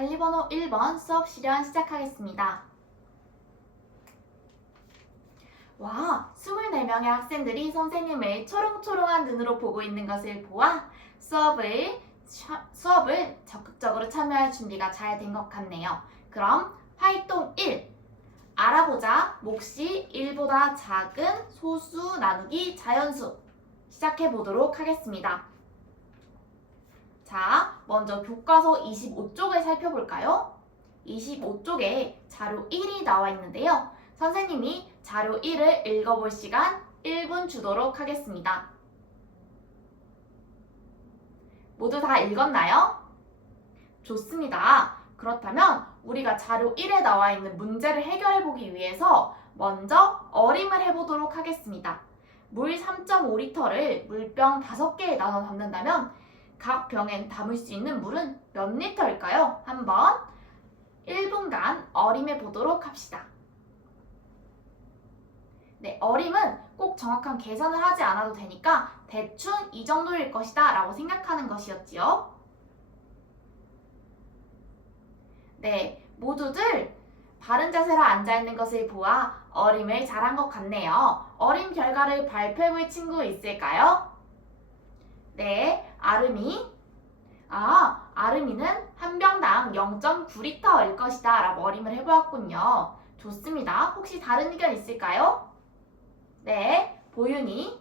관리번호 1번 수업 실현 시작하겠습니다. 와, 24명의 학생들이 선생님을 초롱초롱한 눈으로 보고 있는 것을 보아 수업을 적극적으로 참여할 준비가 잘 된 것 같네요. 그럼 활동 1. 알아보자 몫이 1보다 작은 소수 나누기 자연수 시작해 보도록 하겠습니다. 자, 먼저 교과서 25쪽을 살펴볼까요? 25쪽에 자료 1이 나와 있는데요. 선생님이 자료 1을 읽어볼 시간 1분 주도록 하겠습니다. 모두 다 읽었나요? 좋습니다. 그렇다면 우리가 자료 1에 나와 있는 문제를 해결해 보기 위해서 먼저 어림을 해보도록 하겠습니다. 물 3.5리터를 물병 5개에 나눠 담는다면 각 병에 담을 수 있는 물은 몇 리터일까요? 한번 1분간 어림해 보도록 합시다. 네, 어림은 꼭 정확한 계산을 하지 않아도 되니까 대충 이 정도일 것이다 라고 생각하는 것이었지요. 네, 모두들 바른 자세로 앉아있는 것을 보아 어림을 잘한 것 같네요. 어림 결과를 발표해볼 친구 있을까요? 네, 아름이는 한 병당 0.9리터일 것이다 라고 어림을 해보았군요. 좋습니다. 혹시 다른 의견 있을까요? 네, 보윤이는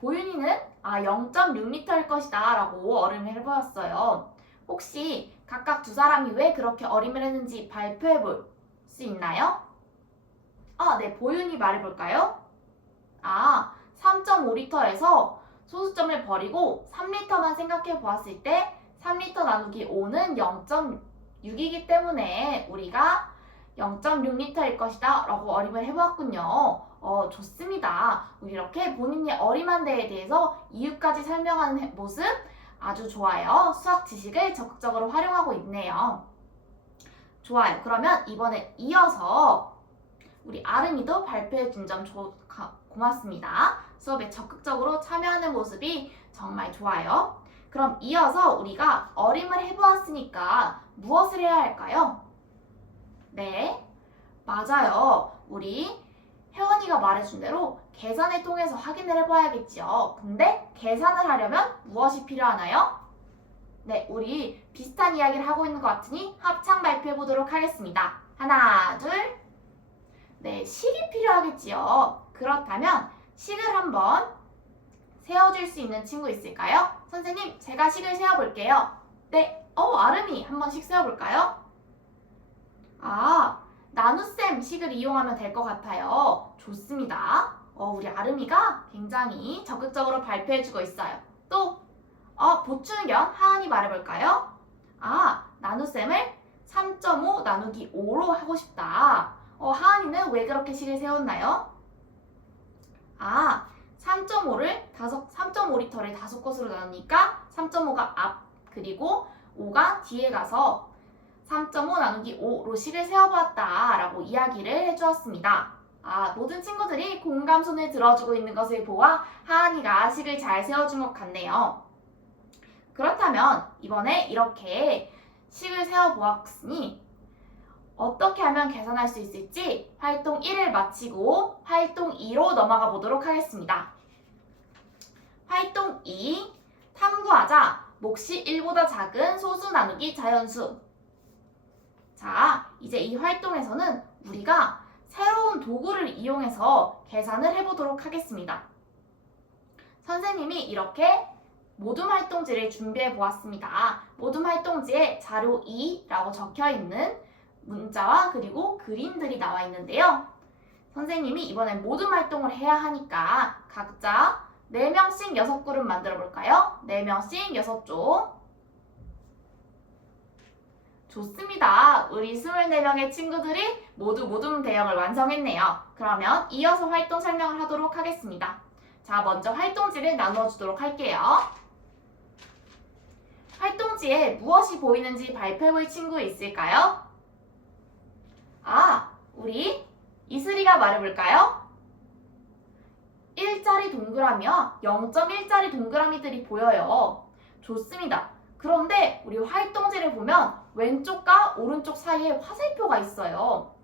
0.6리터일 것이다 라고 어림을 해보았어요. 혹시 각각 두 사람이 왜 그렇게 어림을 했는지 발표해 볼 수 있나요? 네, 보윤이 말해볼까요? 3.5리터에서 소수점을 버리고 3리터만 생각해 보았을 때 3리터 나누기 5는 0.6이기 때문에 우리가 0.6리터일 것이다 라고 어림을 해보았군요. 좋습니다. 이렇게 본인이 어림한 데에 대해서 이유까지 설명하는 모습 아주 좋아요. 수학 지식을 적극적으로 활용하고 있네요. 좋아요. 그러면 이번에 이어서 우리 아름이도 발표해준 점 고맙습니다. 수업에 적극적으로 참여하는 모습이 정말 좋아요. 그럼 이어서 우리가 어림을 해보았으니까 무엇을 해야 할까요? 네, 맞아요. 우리 혜원이가 말해준 대로 계산을 통해서 확인을 해봐야겠지요. 근데 계산을 하려면 무엇이 필요하나요? 네, 우리 비슷한 이야기를 하고 있는 것 같으니 합창 발표해보도록 하겠습니다. 하나, 둘. 네, 식이 필요하겠지요. 그렇다면 식을 한번 세워줄 수 있는 친구 있을까요? 선생님, 제가 식을 세워볼게요. 네, 아름이 한번 식 세워볼까요? 나눗셈 식을 이용하면 될 것 같아요. 좋습니다. 우리 아름이가 굉장히 적극적으로 발표해주고 있어요. 또, 보충 의견 하은이 말해볼까요? 나눗셈을 3.5 나누기 5로 하고 싶다. 하은이는 왜 그렇게 식을 세웠나요? 3.5리터를 5것으로 나누니까 3.5가 앞, 그리고 5가 뒤에 가서 3.5 나누기 5로 식을 세워보았다 라고 이야기를 해주었습니다. 모든 친구들이 공감 손을 들어주고 있는 것을 보아 하은이가 식을 잘 세워준 것 같네요. 그렇다면 이번에 이렇게 식을 세워보았으니 어떻게 하면 계산할 수 있을지 활동 1을 마치고 활동 2로 넘어가 보도록 하겠습니다. 활동 2, 탐구하자 몫이 1보다 작은 소수 나누기 자연수. 자, 이제 이 활동에서는 우리가 새로운 도구를 이용해서 계산을 해보도록 하겠습니다. 선생님이 이렇게 모둠 활동지를 준비해 보았습니다. 모둠 활동지에 자료 2라고 적혀 있는 문자와 그리고 그림들이 나와 있는데요. 선생님이 이번엔 모둠 활동을 해야 하니까 각자 4명씩 6그룹 만들어 볼까요? 4명씩 6쪽. 좋습니다. 우리 24명의 친구들이 모두 모둠 대형을 완성했네요. 그러면 이어서 활동 설명을 하도록 하겠습니다. 자, 먼저 활동지를 나누어 주도록 할게요. 활동지에 무엇이 보이는지 발표해볼 친구 있을까요? 우리 이슬이가 말해볼까요? 1짜리 동그라미와 0.1짜리 동그라미들이 보여요. 좋습니다. 그런데 우리 활동지를 보면 왼쪽과 오른쪽 사이에 화살표가 있어요.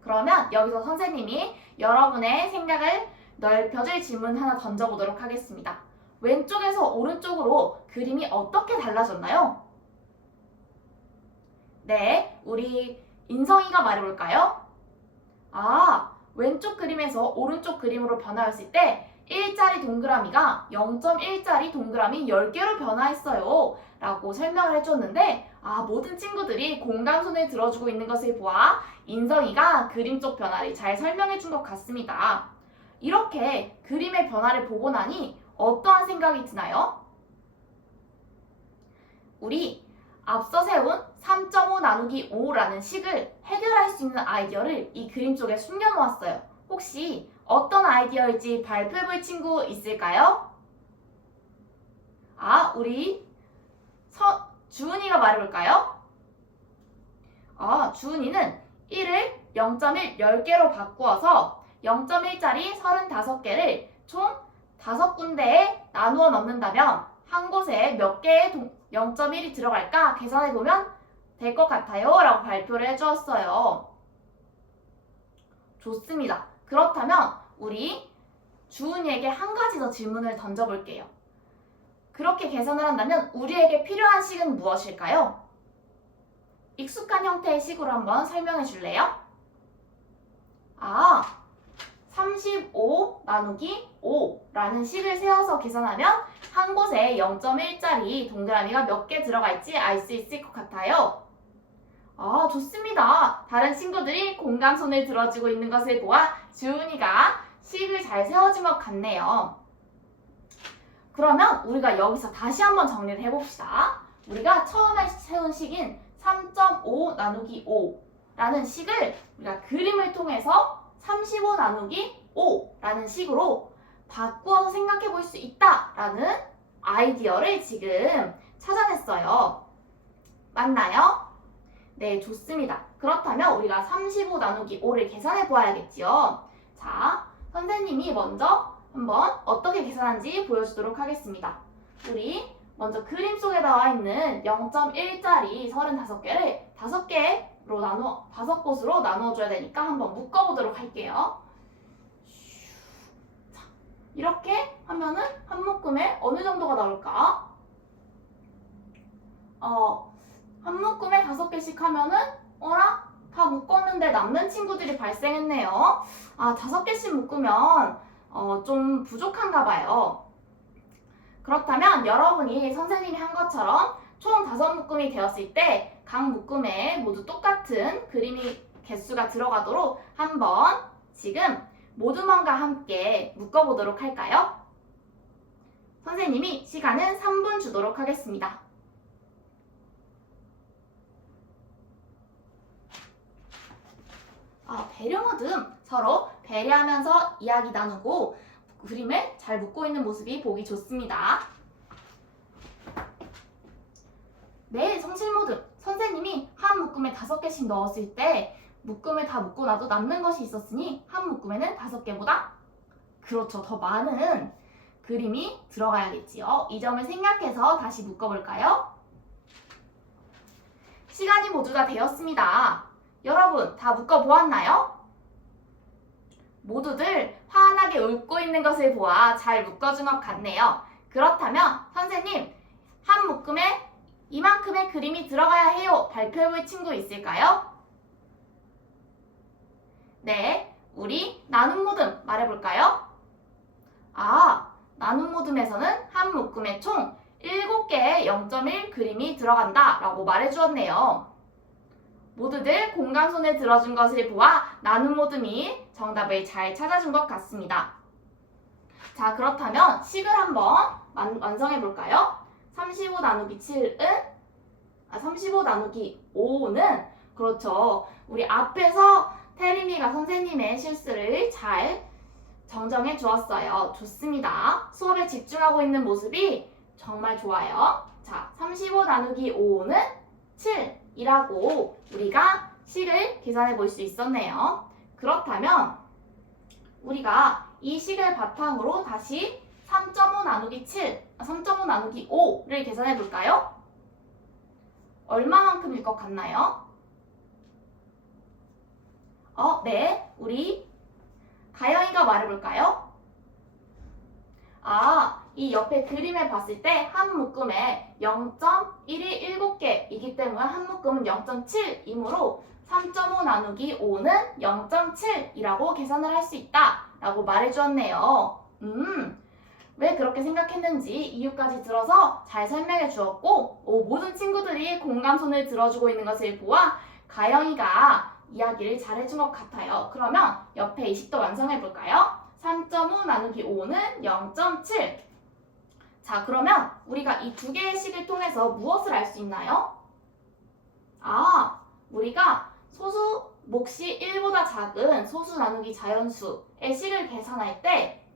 그러면 여기서 선생님이 여러분의 생각을 넓혀줄 질문 하나 던져보도록 하겠습니다. 왼쪽에서 오른쪽으로 그림이 어떻게 달라졌나요? 네, 우리 인성이가 말해볼까요? 왼쪽 그림에서 오른쪽 그림으로 변화했을 때 1짜리 동그라미가 0.1짜리 동그라미 10개로 변화했어요 라고 설명을 해줬는데 모든 친구들이 공감손을 들어주고 있는 것을 보아 인성이가 그림 쪽 변화를 잘 설명해 준 것 같습니다. 이렇게 그림의 변화를 보고 나니 어떠한 생각이 드나요? 우리 앞서 세운 3.5 나누기 5라는 식을 해결할 수 있는 아이디어를 이 그림 쪽에 숨겨놓았어요. 혹시 어떤 아이디어일지 발표해볼 친구 있을까요? 우리 주은이가 말해볼까요? 주은이는 1을 0.1 10개로 바꾸어서 0.1짜리 35개를 총 5군데에 나누어 넣는다면 한 곳에 몇 개의 0.1이 들어갈까 계산해보면 될 것 같아요 라고 발표를 해주었어요. 좋습니다. 그렇다면 우리 주은이에게 한 가지 더 질문을 던져볼게요. 그렇게 계산을 한다면 우리에게 필요한 식은 무엇일까요? 익숙한 형태의 식으로 한번 설명해 줄래요? 35 나누기 5라는 식을 세워서 계산하면 한 곳에 0.1짜리 동그라미가 몇 개 들어갈지 알 수 있을 것 같아요. 좋습니다. 다른 친구들이 공감손을 들어주고 있는 것을 보아 주은이가 식을 잘 세워준 것 같네요. 그러면 우리가 여기서 다시 한번 정리를 해봅시다. 우리가 처음에 세운 식인 3.5 나누기 5라는 식을 우리가 그림을 통해서 35 나누기 5라는 식으로 바꾸어서 생각해 볼 수 있다라는 아이디어를 지금 찾아냈어요. 맞나요? 네, 좋습니다. 그렇다면 우리가 35 나누기 5를 계산해 보아야겠지요. 자, 선생님이 먼저 한번 어떻게 계산하는지 보여주도록 하겠습니다. 우리 먼저 그림 속에 나와 있는 0.1짜리 35개를 5곳으로 나누어 줘야 되니까 한번 묶어보도록 할게요. 자, 이렇게 하면은 한 묶음에 어느 정도가 나올까? 한 묶음에 5개씩 하면은 다 묶었는데 남는 친구들이 발생했네요. 5개씩 묶으면 좀 부족한가 봐요. 그렇다면 여러분이 선생님이 한 것처럼 총 5묶음이 되었을 때 각 묶음에 모두 똑같은 그림이 개수가 들어가도록 한번 지금 모두먼과 함께 묶어보도록 할까요? 선생님이 시간은 3분 주도록 하겠습니다. 배려 모듬 서로 배려하면서 이야기 나누고 그림을 잘 묶고 있는 모습이 보기 좋습니다. 네, 성실 모듬. 선생님이 한 묶음에 5개씩 넣었을 때 묶음을 다 묶고 나도 남는 것이 있었으니 한 묶음에는 5개보다 그렇죠, 더 많은 그림이 들어가야겠지요. 이 점을 생각해서 다시 묶어볼까요? 시간이 모두 다 되었습니다. 여러분 다 묶어보았나요? 모두들 환하게 웃고 있는 것을 보아 잘 묶어준 것 같네요. 그렇다면 선생님 한 묶음에 이만큼의 그림이 들어가야 해요. 발표해볼 친구 있을까요? 네, 우리 나눔 모듬 말해볼까요? 나눔 모듬에서는 한 묶음에 총 7개의 0.1 그림이 들어간다 라고 말해주었네요. 모두들 공감손을 들어준 것을 보아 나눔 모듬이 정답을 잘 찾아준 것 같습니다. 자, 그렇다면 식을 한번 완성해볼까요? 35 나누기 35 나누기 5는 그렇죠. 우리 앞에서 태림이가 선생님의 실수를 잘 정정해 주었어요. 좋습니다. 수업에 집중하고 있는 모습이 정말 좋아요. 자, 35 나누기 5는 7이라고 우리가 식을 계산해 볼 수 있었네요. 그렇다면 우리가 이 식을 바탕으로 다시 3.5 나누기 5를 계산해 볼까요? 얼마만큼일 것 같나요? 네. 우리 가영이가 말해볼까요? 이 옆에 그림을 봤을 때 한 묶음에 0.1이 7개이기 때문에 한 묶음은 0.7이므로 3.5 나누기 5는 0.7이라고 계산을 할 수 있다 라고 말해주었네요. 왜 그렇게 생각했는지 이유까지 들어서 잘 설명해 주었고 모든 친구들이 공감손을 들어주고 있는 것을 보아 가영이가 이야기를 잘 해준 것 같아요. 그러면 옆에 이 식도 완성해 볼까요? 3.5 나누기 5는 0.7. 자, 그러면 우리가 이 두 개의 식을 통해서 무엇을 알 수 있나요? 우리가 소수 몫이 1보다 작은 소수 나누기 자연수의 식을 계산할 때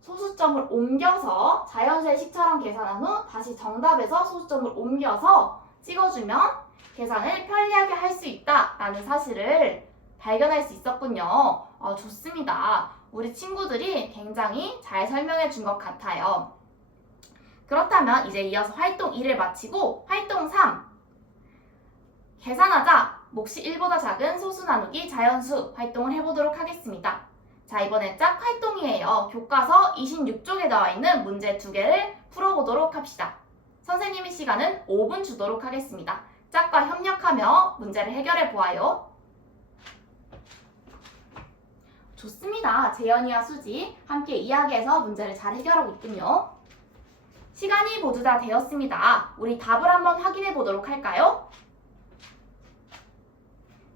소수점을 옮겨서 자연수의 식처럼 계산한 후 다시 정답에서 소수점을 옮겨서 찍어주면 계산을 편리하게 할 수 있다라는 사실을 발견할 수 있었군요. 좋습니다. 우리 친구들이 굉장히 잘 설명해 준 것 같아요. 그렇다면 이제 이어서 활동 2를 마치고 활동 3 계산하자 몫이 1보다 작은 소수 나누기 자연수 활동을 해보도록 하겠습니다. 자, 이번엔 짝 활동이에요. 교과서 26쪽에 나와 있는 문제 2개를 풀어보도록 합시다. 선생님의 시간은 5분 주도록 하겠습니다. 짝과 협력하며 문제를 해결해 보아요. 좋습니다. 재현이와 수지 함께 이야기해서 문제를 잘 해결하고 있군요. 시간이 모두 다 되었습니다. 우리 답을 한번 확인해 보도록 할까요?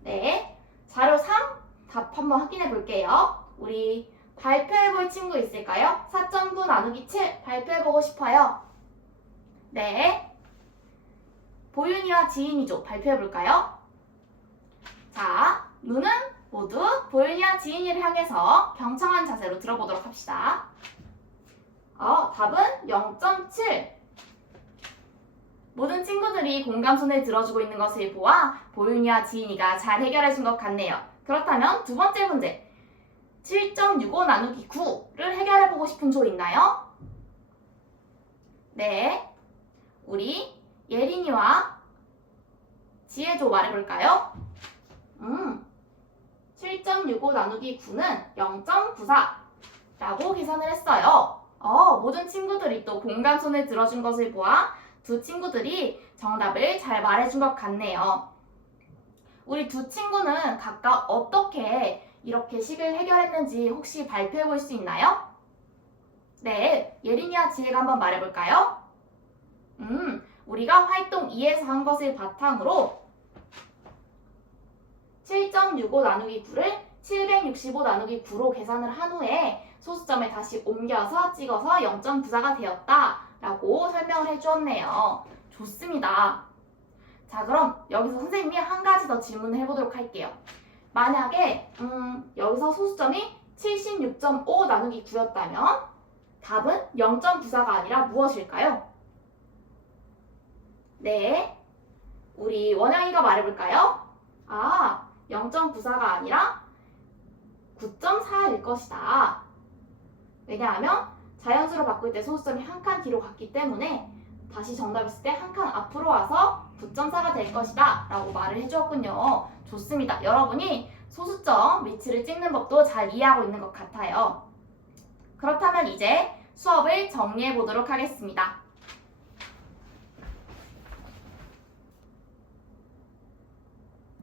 네, 자료 3 답 한번 확인해 볼게요. 우리 발표해볼 친구 있을까요? 4.9 나누기 7 발표해보고 싶어요. 네. 보윤이와 지인이죠. 발표해볼까요? 자, 눈은 모두 보윤이와 지인이를 향해서 경청한 자세로 들어보도록 합시다. 답은 0.7. 모든 친구들이 공감손을 들어주고 있는 것을 보아 보윤이와 지인이가 잘 해결해준 것 같네요. 그렇다면 두 번째 문제. 7.65 나누기 9를 해결해보고 싶은 조 있나요? 네, 우리 예린이와 지혜조 말해볼까요? 7.65 나누기 9는 0.94라고 계산을 했어요. 모든 친구들이 또 공감손을 들어준 것을 보아 두 친구들이 정답을 잘 말해준 것 같네요. 우리 두 친구는 각각 어떻게 이렇게 식을 해결했는지 혹시 발표해 볼 수 있나요? 네, 예린이와 지혜가 한번 말해볼까요? 우리가 활동 2에서 한 것을 바탕으로 7.65 나누기 9를 765 나누기 9로 계산을 한 후에 소수점을 다시 옮겨서 찍어서 0.94가 되었다 라고 설명을 해주었네요. 좋습니다. 자, 그럼 여기서 선생님이 한 가지 더 질문을 해보도록 할게요. 만약에 여기서 소수점이 76.5 나누기 9였다면 답은 0.94가 아니라 무엇일까요? 네, 우리 원영이가 말해볼까요? 0.94가 아니라 9.4일 것이다. 왜냐하면 자연수로 바꿀 때 소수점이 한 칸 뒤로 갔기 때문에 다시 정답했을 때 한 칸 앞으로 와서 9.4가 될 것이다 라고 말을 해주었군요. 좋습니다. 여러분이 소수점 위치를 찍는 법도 잘 이해하고 있는 것 같아요. 그렇다면 이제 수업을 정리해 보도록 하겠습니다.